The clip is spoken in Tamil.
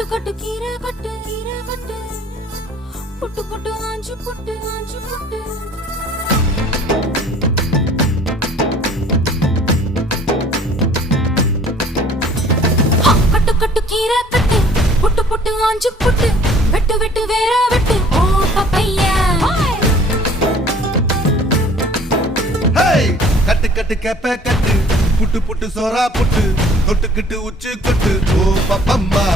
கட்டு கட்டு கீரை கட்டு புட்டு புட்டு ஆஞ்சு புட்டு கட்டு கட்டு கீரை கட்டு புட்டு புட்டு ஆஞ்சு புட்டு வெட்டு வெட்டு வேற வெட்டு ஓ பப்பையா கட்டு கட்டு கேப்ப கட்டு புட்டு புட்டு சோரா புட்டு தொட்டுக்கிட்டு உச்சு கொட்டு ஓ பப்பம்மா